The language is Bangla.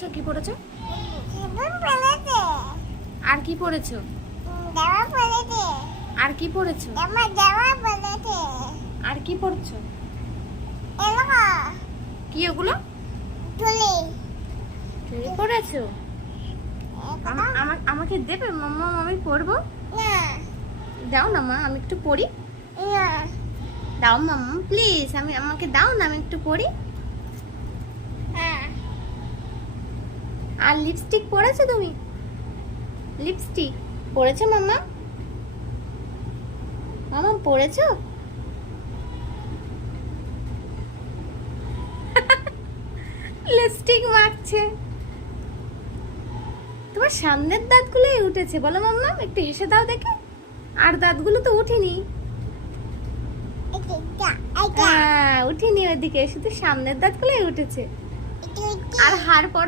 পড়েছো? কি পড়েছো? আর কি পড়েছো? আর কি পড়েছো? আর কি পড়ছো? কি ওগুলো? তুলি পড়েছো? আমাকে দেবে মাম্মা? আমি পড়বো। দাও না মা, আমি একটু পড়ি। দাও মাম্মা প্লিজ, আমাকে দাও না, আমি একটু পড়ি। আর লিপস্টিক পরেছো তুমি? লিপস্টিক পরেছো মাম্মা? মাম্মা পরেছো? লিপস্টিক মাখছে। তোমার সামনের দাঁতগুলোই উঠেছে বলো মাম্মা, একটু হেসে দাও দেখে। আর দাঁতগুলো তো উঠেনি। হ্যাঁ উঠিনি ওইদিকে, শুধু সামনের দাঁতগুলোই উঠেছে। আর হাড়